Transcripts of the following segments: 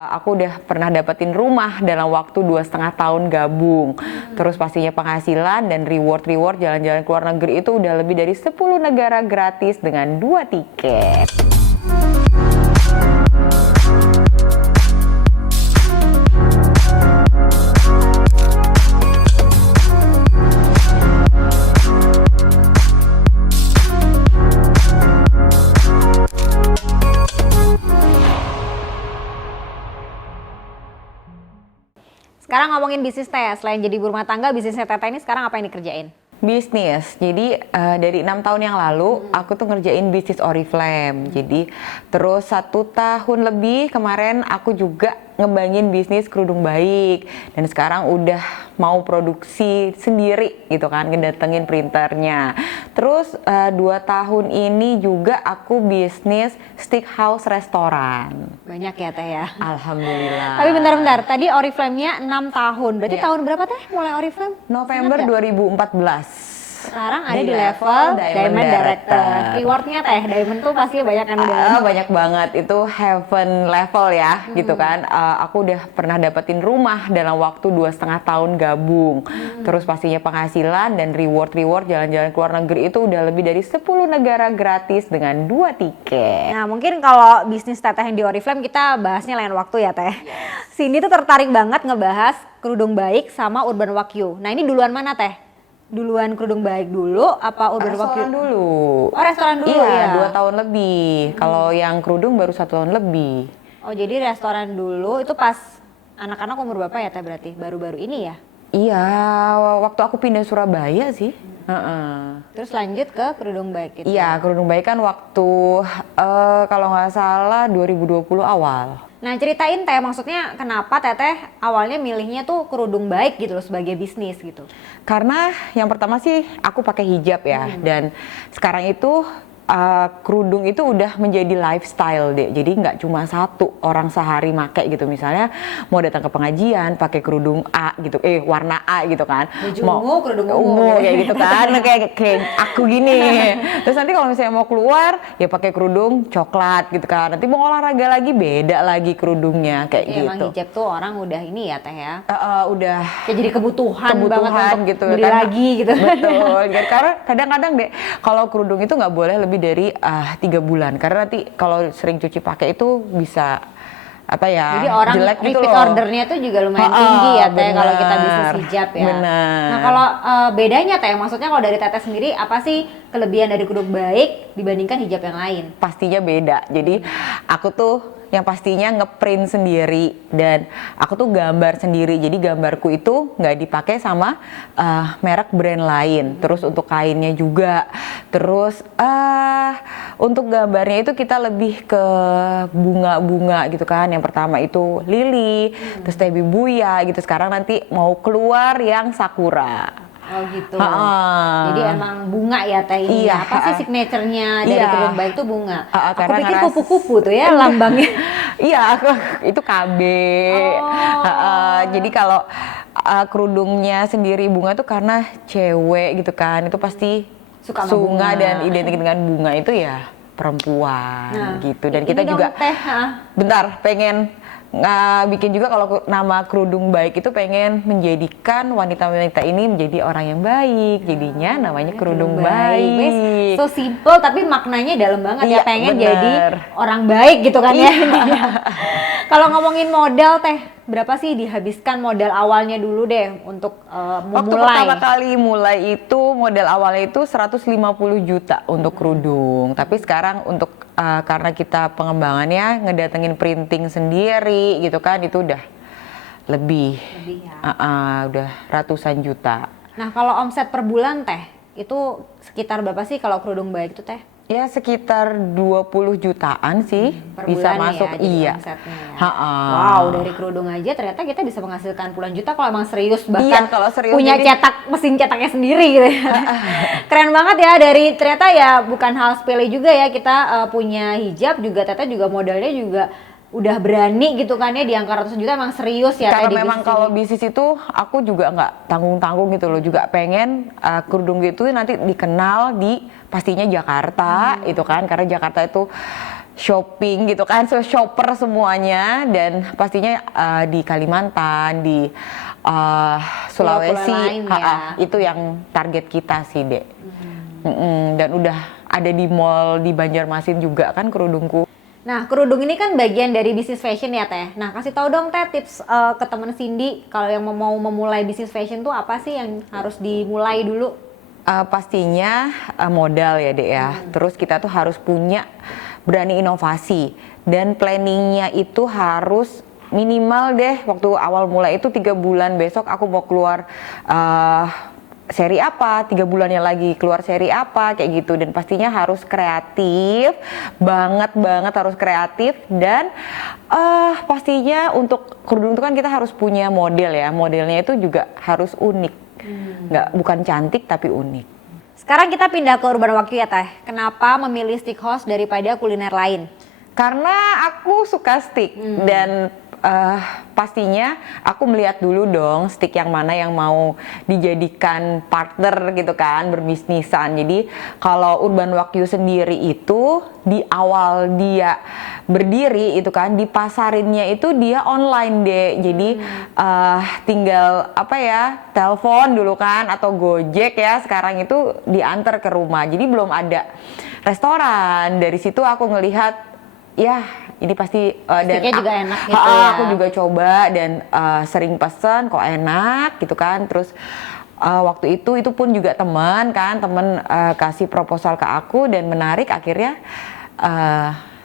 Aku udah pernah dapetin rumah dalam waktu 2,5 tahun gabung. Terus pastinya penghasilan dan reward jalan-jalan ke luar negeri itu udah lebih dari 10 negara gratis dengan 2 tiket. Sekarang ngomongin bisnis Teh, selain jadi ibu rumah tangga, bisnisnya Teteh ini sekarang apa yang dikerjain? Bisnis, jadi dari 6 tahun yang lalu aku tuh ngerjain bisnis Oriflame. Jadi terus 1 tahun lebih kemarin aku juga ngembangin bisnis kerudung baik. Dan sekarang udah mau produksi sendiri gitu kan, ngedatengin printernya. Terus 2 tahun ini juga aku bisnis steakhouse restoran. Banyak ya Teh ya? Alhamdulillah. Tapi bentar-bentar, tadi Oriflame-nya 6 tahun. Berarti Iya. tahun berapa Teh mulai Oriflame? November Ingat nggak? 2014. Sekarang ada di level Diamond Director. Rewardnya Teh, Diamond tuh pasti banyak kan udah. Banyak banget, itu heaven level ya gitu kan. Aku udah pernah dapetin rumah dalam waktu 2,5 tahun gabung. Terus pastinya penghasilan dan reward jalan-jalan ke luar negeri itu udah lebih dari 10 negara gratis dengan 2 tiket. Nah mungkin kalau bisnis Teteh yang di Oriflame kita bahasnya lain waktu ya Teh. Cindy tuh tertarik banget ngebahas kerudung baik sama Urban Wagyu. Nah ini duluan mana Teh? Duluan kerudung baik dulu apa Urban Wagyu? Restoran dulu. Oh restoran dulu Iya, ya? 2 tahun lebih. Kalau yang kerudung baru 1 tahun lebih. Oh jadi restoran dulu itu pas anak-anak umur berapa ya Teh berarti? Baru-baru ini ya? Iya, waktu aku pindah Surabaya sih. Terus lanjut ke kerudung baik gitu? Iya, kerudung baik kan waktu kalau nggak salah 2020 awal. Nah ceritain Teh, maksudnya kenapa Teteh awalnya milihnya tuh kerudung baik gitu loh sebagai bisnis gitu? Karena yang pertama sih aku pakai hijab ya, dan sekarang itu kerudung itu udah menjadi lifestyle deh. Jadi nggak cuma satu orang sehari make gitu. Misalnya mau datang ke pengajian pakai kerudung A gitu, warna A gitu kan. Baju mau ungu, kerudung ungu ungu kayak gitu kan, kayak aku gini. Terus nanti kalau misalnya mau keluar ya pakai kerudung coklat gitu kan. Nanti mau olahraga lagi beda lagi kerudungnya kayak Jadi gitu. emang hijab tuh orang udah ini ya Teh ya? Udah Kayak jadi kebutuhan banget untuk gitu beli kan. lagi gitu. Betul. Karena kadang-kadang deh kalau kerudung itu nggak boleh lebih dari 3 bulan, karena nanti kalau sering cuci pakai itu bisa apa ya, Jadi orang jelek gitu repeat loh. ordernya tuh juga lumayan tinggi ya Teh kalau kita bisnis hijab ya. Bener. Nah kalau bedanya Teh, maksudnya kalau dari Teteh sendiri apa sih kelebihan dari kerudung baik dibandingkan hijab yang lain? Pastinya beda. Jadi aku tuh yang pastinya ngeprint sendiri dan aku tuh gambar sendiri. Jadi gambarku itu nggak dipakai sama merek brand lain. Terus untuk kainnya juga. Terus untuk gambarnya itu kita lebih ke bunga-bunga gitu kan. Yang pertama itu lili, terus tebi buya gitu. Sekarang nanti mau keluar yang sakura. Oh gitu. Jadi emang bunga ya Teh ini. Iya, Apa sih signaturenya dari kerudung baik tuh bunga? Aku karena pikir kupu-kupu tuh ya lambangnya. Iya, itu KB. Jadi kalau kerudungnya sendiri bunga tuh karena cewek gitu kan, itu pasti Suka sama sunga bunga. dan identik dengan bunga itu ya perempuan gitu. Dan kita Ini juga dong, Teh, bentar pengen bikin juga kalau nama kerudung baik itu pengen menjadikan wanita-wanita ini menjadi orang yang baik, jadinya namanya kerudung baik. So simple tapi maknanya dalam banget ya, Iya, pengen bener. jadi orang baik gitu kan ya intinya. Kalau ngomongin modal Teh, berapa sih dihabiskan modal awalnya dulu deh untuk Waktu memulai? pertama kali mulai itu modal awalnya itu 150 juta untuk kerudung. Tapi sekarang untuk karena kita pengembangannya ngedatengin printing sendiri gitu kan, itu udah lebih ya. Udah ratusan juta. Nah kalau omset per bulan Teh, itu sekitar berapa sih kalau kerudung baik itu Teh? Ya sekitar 20 jutaan sih Per bisa bulan masuk. ya, jadi Iya. omsetnya ya. Ha-ha. Wow, dari kerudung aja ternyata kita bisa menghasilkan puluhan juta kalau emang serius, bahkan Iya, kalau serius punya jadi- mesin cetaknya sendiri gitu ya. Keren banget ya, dari ternyata ya bukan hal sepele juga ya kita punya hijab juga, ternyata juga modalnya juga udah berani gitu kan ya, di angka ratusan juta, emang serius ya Karena kayak di memang bisnis kalau ini. bisnis itu aku juga nggak tanggung-tanggung gitu loh, juga pengen kerudung itu nanti dikenal di pastinya Jakarta itu kan, karena Jakarta itu shopping gitu kan, so shopper semuanya, dan pastinya di Kalimantan, di Sulawesi, lain ya. itu yang target kita sih, Dek. Dan udah ada di mall di Banjarmasin juga kan kerudungku. Nah, kerudung ini kan bagian dari bisnis fashion ya, Teh. Nah, kasih tahu dong, Teh, tips ke temen Cindy kalau yang mau memulai bisnis fashion tuh apa sih yang harus dimulai dulu? Pastinya modal ya, Dek ya. Terus kita tuh harus punya berani inovasi, dan planningnya itu harus minimal deh waktu awal mulai itu 3 bulan, besok aku mau keluar seri apa, 3 bulannya lagi keluar seri apa, kayak gitu. Dan pastinya harus kreatif, banget harus kreatif. Dan pastinya untuk kerudung itu kan kita harus punya model ya, modelnya itu juga harus unik, bukan cantik tapi unik. Sekarang kita pindah ke Urban Wagyu ya, Teh. Kenapa memilih stick house daripada kuliner lain? Karena aku suka stick, dan pastinya aku melihat dulu dong stick yang mana yang mau dijadikan partner gitu kan, berbisnisan. Jadi kalau Urban Wagyu sendiri itu di awal dia berdiri itu kan, dipasarinnya itu dia online deh. Jadi tinggal telepon dulu kan, atau Gojek ya sekarang itu diantar ke rumah. Jadi belum ada restoran. Dari situ aku ngelihat ya ini pasti sticknya juga enak gitu ya. Aku juga coba dan sering pesen kok enak gitu kan. Terus waktu itu pun juga teman kasih proposal ke aku dan menarik, akhirnya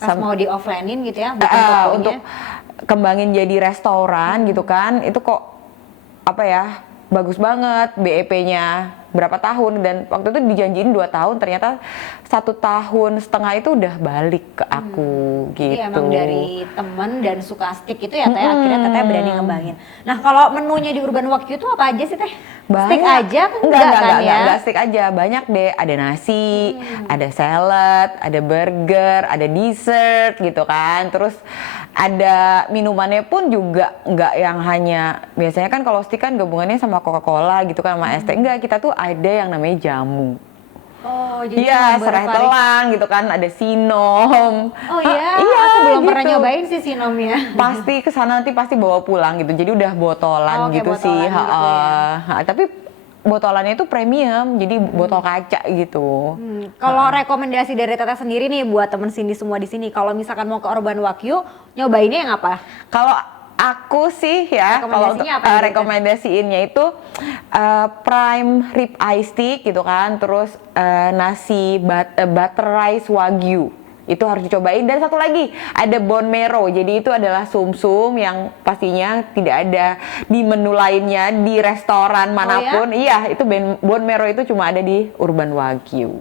Pas mau di offline-in gitu ya, untuk kembangin jadi restoran gitu kan. Itu kok bagus banget, BEP-nya berapa tahun, dan waktu itu dijanjiin 2 tahun, ternyata 1,5 tahun itu udah balik ke aku gitu. Jadi emang dari temen dan suka stick itu ya, Teh, akhirnya Teteh berani ngembangin. Nah, kalau menunya di Urban Wagyu itu apa aja sih, Teh? Stick aja kan enggak stick aja, banyak deh. Ada nasi, ada salad, ada burger, ada dessert gitu kan. Terus ada minumannya pun juga nggak yang hanya, biasanya kan kalau stick kan gabungannya sama Coca-Cola gitu kan, sama es teh. Enggak, kita tuh ada yang namanya jamu. Oh, jadi iya, serai telang gitu kan, ada sinom. Oh iya, iya, aku belum pernah gitu. nyobain sih sinomnya. Pasti kesana nanti pasti bawa pulang gitu, jadi udah botolan gitu botolan sih. gitu ya. Tapi botolannya itu premium, jadi botol kaca gitu. Kalau rekomendasi dari Teteh sendiri nih buat temen Cindy semua di sini, kalau misalkan mau ke Urban Wagyu, nyobainnya yang apa? Kalau aku sih ya, kalau untuk rekomendasiinnya itu prime rib eye stick gitu kan, terus nasi butter rice wagyu. Itu harus dicobain. Dan satu lagi ada bone marrow, jadi itu adalah sumsum yang pastinya tidak ada di menu lainnya di restoran manapun. Iya, itu bone marrow itu cuma ada di Urban Wagyu.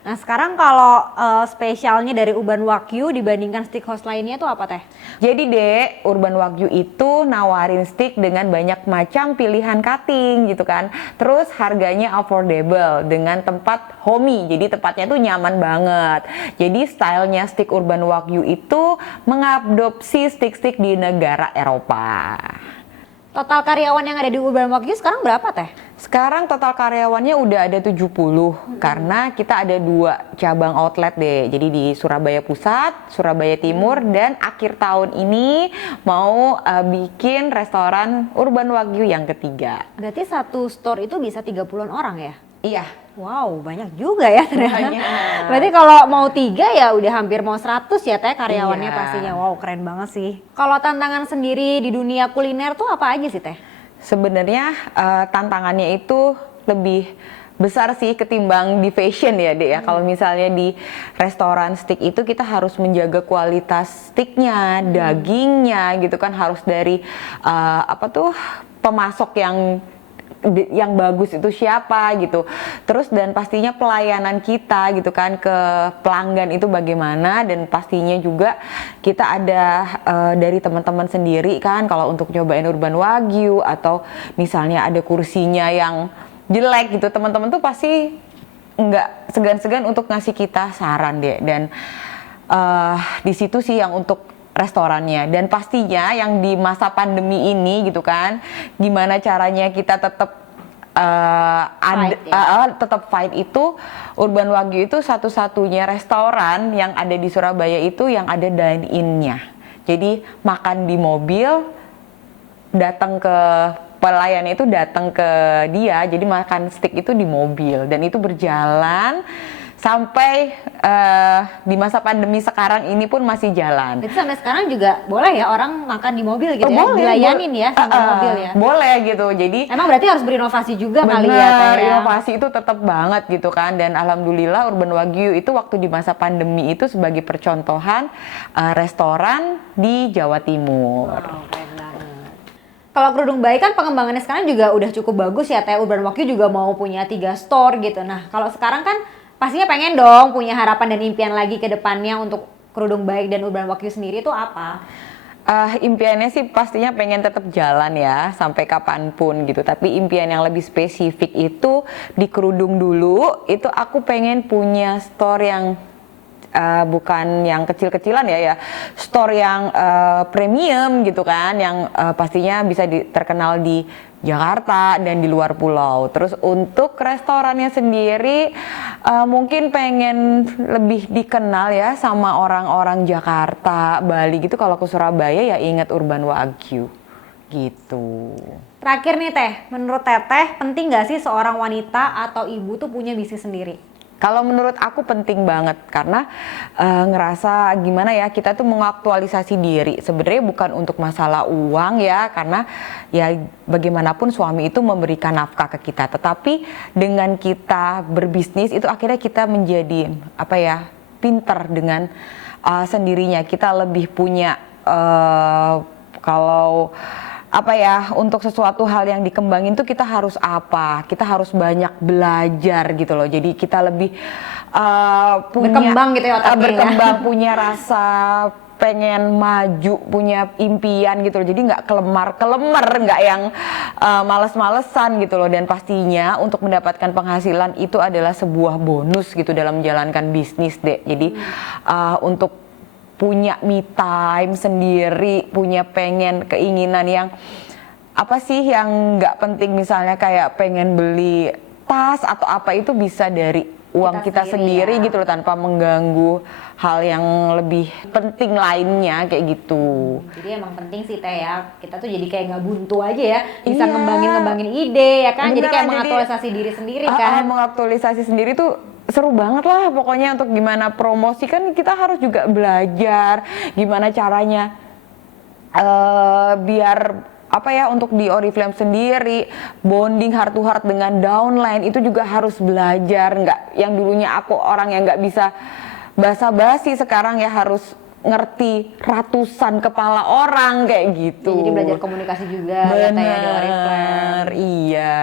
Nah, sekarang kalau spesialnya dari Urban Wagyu dibandingkan stick house lainnya itu apa, Teh? Jadi Dek, Urban Wagyu itu nawarin stick dengan banyak macam pilihan cutting gitu kan. Terus harganya affordable dengan tempat homey, jadi tempatnya tuh nyaman banget. Jadi stylenya stick Urban Wagyu itu mengadopsi stick-stick di negara Eropa. Total karyawan yang ada di Urban Wagyu sekarang berapa, Teh? Sekarang total karyawannya udah ada 70, karena kita ada 2 cabang outlet deh. Jadi di Surabaya Pusat, Surabaya Timur, dan akhir tahun ini mau bikin restoran Urban Wagyu yang ketiga. Berarti satu store itu bisa 30-an orang ya? Iya. Wow, banyak juga ya ternyata. Banyak. Berarti kalau mau 3 ya udah hampir mau 100 ya, Teh, karyawannya Iya. pastinya. Wow, keren banget sih. Kalau tantangan sendiri di dunia kuliner tuh apa aja sih, Teh? Sebenarnya tantangannya itu lebih besar sih ketimbang di fashion ya, Dek ya. Kalau misalnya di restoran steak itu kita harus menjaga kualitas steaknya, dagingnya gitu kan, harus dari pemasok yang bagus itu siapa gitu. Terus dan pastinya pelayanan kita gitu kan ke pelanggan itu bagaimana, dan pastinya juga kita ada dari teman-teman sendiri kan kalau untuk nyobain Urban Wagyu, atau misalnya ada kursinya yang jelek gitu, teman-teman tuh pasti nggak segan-segan untuk ngasih kita saran deh. Dan di situ sih yang untuk restorannya. Dan pastinya yang di masa pandemi ini gitu kan, gimana caranya kita tetap Fight, ya? tetap fight itu Urban Wagyu itu satu-satunya restoran yang ada di Surabaya itu yang ada dine-in-nya. Jadi makan di mobil, datang ke pelayan itu datang ke dia, jadi makan steak itu di mobil dan itu berjalan sampai di masa pandemi sekarang ini pun masih jalan. Jadi sampai sekarang juga boleh ya orang makan di mobil gitu ya, Boleh, dilayanin ya sama mobil ya. Boleh gitu. Jadi Emang berarti harus berinovasi juga kali ya, bener, Teh, ya? inovasi itu tetap banget gitu kan. Dan alhamdulillah Urban Wagyu itu waktu di masa pandemi itu sebagai percontohan restoran di Jawa Timur. Wow, keren banget. Kalau kerudung bayi kan pengembangannya sekarang juga udah cukup bagus ya, Teh. Urban Wagyu juga mau punya 3 store gitu. Nah, kalau sekarang kan pastinya pengen dong punya harapan dan impian lagi ke depannya untuk kerudung baik dan Urban Wagyu sendiri itu apa? Impiannya sih pastinya pengen tetap jalan ya sampai kapanpun gitu. Tapi impian yang lebih spesifik itu di kerudung dulu. Itu aku pengen punya store yang bukan yang kecil-kecilan ya, store yang premium gitu kan, yang pastinya bisa terkenal di Jakarta dan di luar pulau. Terus untuk restorannya sendiri mungkin pengen lebih dikenal ya sama orang-orang Jakarta, Bali gitu. Kalau ke Surabaya ya ingat Urban Wagyu gitu. Terakhir nih Teh, menurut Teteh penting nggak sih seorang wanita atau ibu tuh punya bisnis sendiri? Kalau menurut aku penting banget karena ngerasa gimana ya, kita tuh mengaktualisasi diri. Sebenarnya bukan untuk masalah uang ya, karena ya bagaimanapun suami itu memberikan nafkah ke kita. Tetapi dengan kita berbisnis itu akhirnya kita menjadi apa ya, pinter dengan sendirinya. Kita lebih punya kalau apa ya, untuk sesuatu hal yang dikembangin tuh kita harus apa? Kita harus banyak belajar gitu loh. Jadi kita lebih punya Berkembang gitu ya otaknya, berkembang, punya rasa pengen maju, punya impian gitu loh. Jadi nggak kelemar, nggak yang males-malesan gitu loh. Dan pastinya untuk mendapatkan penghasilan itu adalah sebuah bonus gitu dalam menjalankan bisnis deh. Jadi untuk punya me time sendiri, punya pengen keinginan yang apa sih yang nggak penting, misalnya kayak pengen beli tas atau apa, itu bisa dari uang kita sendiri ya, gitu loh, tanpa mengganggu hal yang lebih penting lainnya kayak gitu. Jadi emang penting sih Teh ya, kita tuh jadi kayak nggak buntu aja ya, bisa Iya. ngembangin ide ya kan, jadi Beneran, kayak mengaktualisasi diri sendiri kan. Mengaktualisasi sendiri tuh seru banget lah pokoknya. Untuk gimana promosi kan kita harus juga belajar gimana caranya biar apa ya, untuk di Oriflame sendiri bonding heart to heart dengan downline itu juga harus belajar. Nggak yang dulunya aku orang yang nggak bisa basa-basi, sekarang ya harus ngerti ratusan kepala orang kayak gitu. Jadi belajar komunikasi juga ya Teh ya di Oriflame. Iya.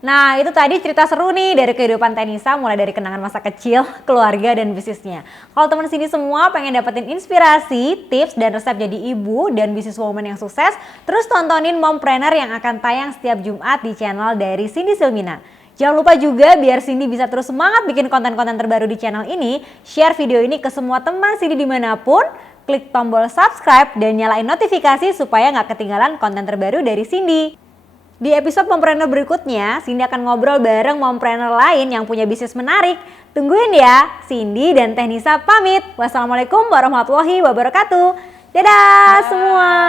Nah itu tadi cerita seru nih dari kehidupan Teh Nisa, mulai dari kenangan masa kecil, keluarga dan bisnisnya. Kalau teman sini semua pengen dapetin inspirasi, tips dan resep jadi ibu dan businesswoman yang sukses, terus tontonin Mompreneur yang akan tayang setiap Jumat di channel dari Cindy Silmina. Jangan lupa juga biar Cindy bisa terus semangat bikin konten-konten terbaru di channel ini, share video ini ke semua teman Cindy dimanapun, klik tombol subscribe dan nyalain notifikasi supaya nggak ketinggalan konten terbaru dari Cindy. Di episode Mompreneur berikutnya, Cindy akan ngobrol bareng mompreneur lain yang punya bisnis menarik. Tungguin ya, Cindy dan Teh Nisa pamit. Wassalamualaikum warahmatullahi wabarakatuh. Dadah semua.